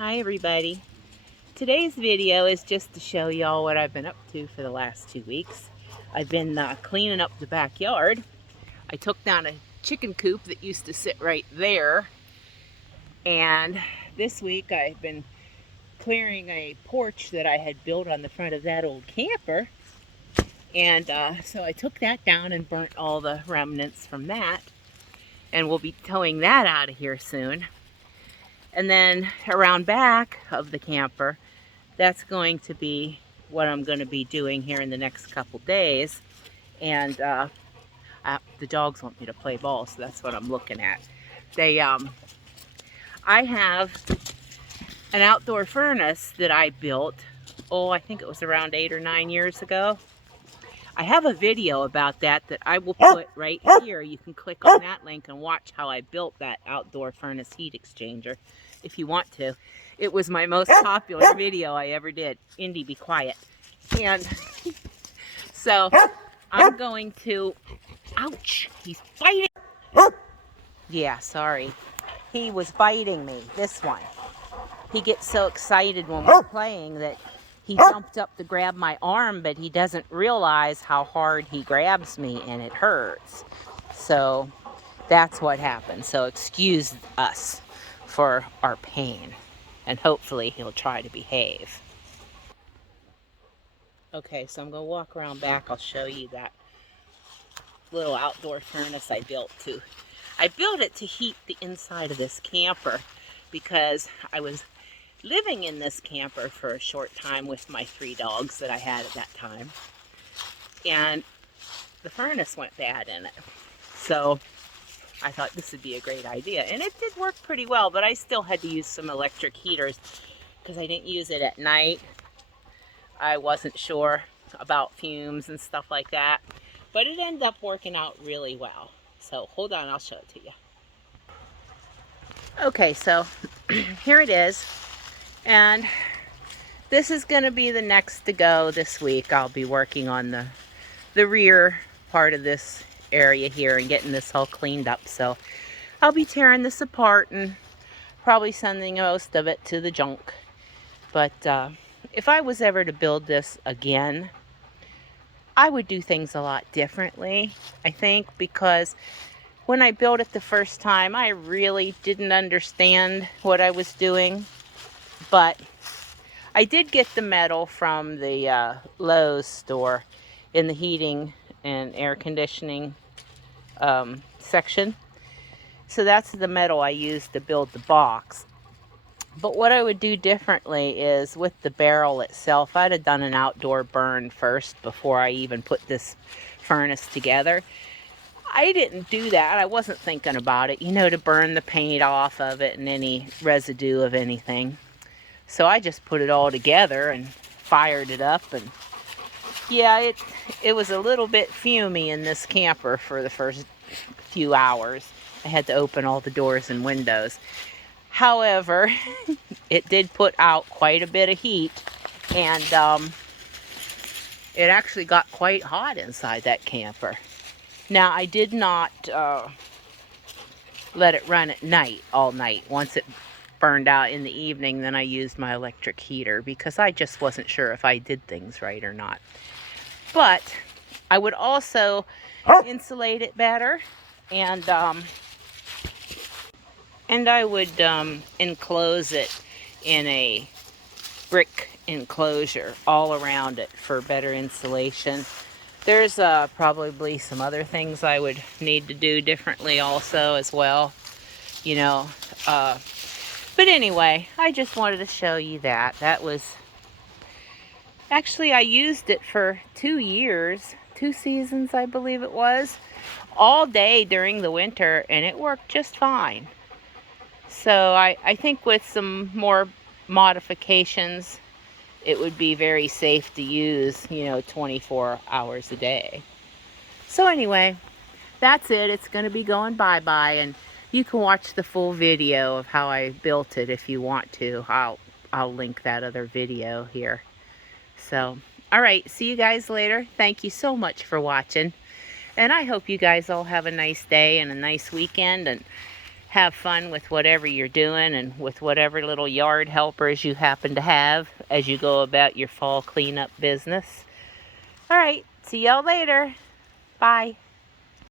Hi everybody. Today's video is just to show y'all what I've been up to for the last 2 weeks. I've been cleaning up the backyard. I took down a chicken coop that used to sit right there. And this week I've been clearing a porch that I had built on the front of that old camper. And so I took that down and burnt all the remnants from that. And we'll be towing that out of here soon. And then around back of the camper, that's going to be what I'm going to be doing here in the next couple days. And the dogs want me to play ball, so that's what I'm looking at. I have an outdoor furnace that I built, I think it was around 8 or 9 years ago. I have a video about that I will put right here. You can click on that link and watch how I built that outdoor furnace heat exchanger if you want to. It was my most popular video I ever did. Indy, be quiet. And so I'm going to, ouch, he's biting. Yeah, sorry. He was biting me, this one. He gets so excited when we're playing that he jumped up to grab my arm, but he doesn't realize how hard he grabs me and it hurts. So that's what happened. So excuse us for our pain, and hopefully he'll try to behave. Okay, so I'm going to walk around back. I'll show you that little outdoor furnace I built too. I built it to heat the inside of this camper because I was living in this camper for a short time with my 3 dogs that I had at that time. And the furnace went bad in it. So I thought this would be a great idea. And it did work pretty well, but I still had to use some electric heaters because I didn't use it at night. I wasn't sure about fumes and stuff like that. But it ended up working out really well. So hold on, I'll show it to you. Okay, so here it is. And this is going to be the next to go this week. I'll be working on the rear part of this area here and getting this all cleaned up. So I'll be tearing this apart and probably sending most of it to the junk. But if I was ever to build this again, I would do things a lot differently, I think, because when I built it the first time, I really didn't understand what I was doing. But I did get the metal from the Lowe's store in the heating and air conditioning section. So that's the metal I used to build the box. But what I would do differently is with the barrel itself, I'd have done an outdoor burn first before I even put this furnace together. I didn't do that. I wasn't thinking about it, to burn the paint off of it and any residue of anything. So I just put it all together and fired it up, and yeah, it was a little bit fumey in this camper for the first few hours. I had to open all the doors and windows. However, it did put out quite a bit of heat, and it actually got quite hot inside that camper. Now, I did not let it run at night, all night. Once it burned out in the evening, then I used my electric heater because I just wasn't sure if I did things right or not. But I would also insulate it better, and I would enclose it in a brick enclosure all around it for better insulation. There's probably some other things I would need to do differently also as well, but anyway, I just wanted to show you that. That was, actually I used it for 2 years, 2 seasons I believe it was, all day during the winter, and it worked just fine. So I think with some more modifications, it would be very safe to use, 24 hours a day. So anyway, that's it. It's going to be going bye-bye, and you can watch the full video of how I built it if you want to. I'll link that other video here. So, all right, see you guys later. Thank you so much for watching, and I hope you guys all have a nice day and a nice weekend, and have fun with whatever you're doing and with whatever little yard helpers you happen to have as you go about your fall cleanup business. All right, see y'all later. Bye.